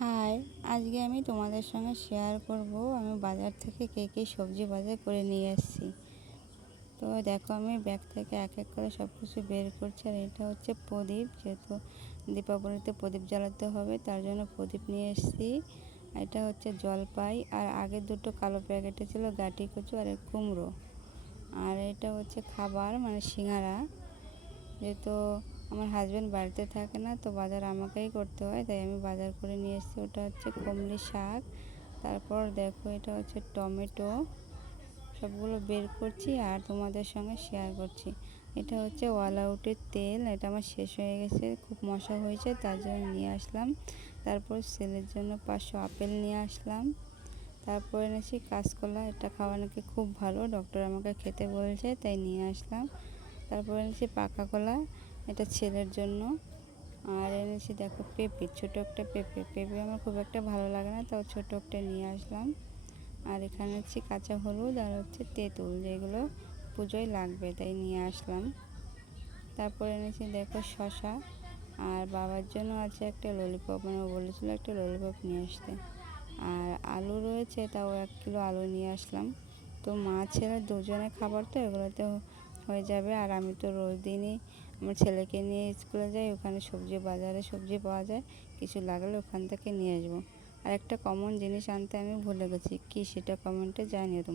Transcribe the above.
High, আজকে আমি তোমাদের সঙ্গে শেয়ার করব আমি বাজার থেকে কী সবজি বাজার করে নিয়ে এসেছি। তো দেখো, আমি ব্যাগ থেকে এক এক করে সব কিছু বের করছি। আর এটা হচ্ছে প্রদীপ, যেহেতু দীপাবলিতে প্রদীপ জ্বালাতে হবে তার জন্য প্রদীপ নিয়ে এসেছি। এটা হচ্ছে জলপাই, আর আগের দুটো কালো প্যাকেটে ছিল গাঁটি কচু আর কুমড়ো। আর এটা হচ্ছে খাবার, মানে সিঙ্গারা। যেহেতু আমার হাজব্যান্ড বাড়িতে থাকে না, তো বাজার আমাকেই করতে হয়, তাই আমি বাজার করে নিয়ে এসেছি। ওটা হচ্ছে কমলি শাক। তারপর দেখো, এটা হচ্ছে টমেটো। সবগুলো বের করছি আর তোমাদের সঙ্গে শেয়ার করছি। এটা হচ্ছে অল আউটের তেল, এটা আমার শেষ হয়ে গেছে, খুব মশা হয়েছে, তার জন্য নিয়ে আসলাম। তারপর ছেলের জন্য 500 আপেল নিয়ে আসলাম। তারপর এনেছি কাঁচকলা, এটা খাওয়া নাকি খুব ভালো, ডক্টর আমাকে খেতে বলছে, তাই নিয়ে আসলাম। তারপর এনেছি পাকা কলা, এটা ছেলের জন্য। আর এনেছি দেখো পেঁপে, ছোটো একটা পেঁপে। পেঁপে আমার খুব একটা ভালো লাগে না, তাও ছোটো একটা নিয়ে আসলাম। আর এখানে হচ্ছে কাঁচা হলুদ আর হচ্ছে তেঁতুল, যেগুলো পুজোয় লাগবে, তাই নিয়ে আসলাম। তারপর এনেছি দেখো শসা। আর বাবার জন্য আছে একটা ললিপপ, মানে ও বলেছিল একটা ললিপপ নিয়ে আসতে। আর আলু রয়েছে, তাও 1 কিলো আলু নিয়ে আসলাম। তো মা ছেলে দুজনে খাবার, তো এগুলোতে হয়ে যাবে। আর আমি তো রোজ দিনই আমার ছেলেকে নিয়ে স্কুলে যাই, ওখানে সবজি বাজারে সবজি পাওয়া যায়, কিছু লাগলে ওখান থেকে নিয়ে আসবো। আর একটা কমন জিনিস আনতে আমি ভুলে গেছি, কি সেটা কমেন্টে জানিও তোমরা।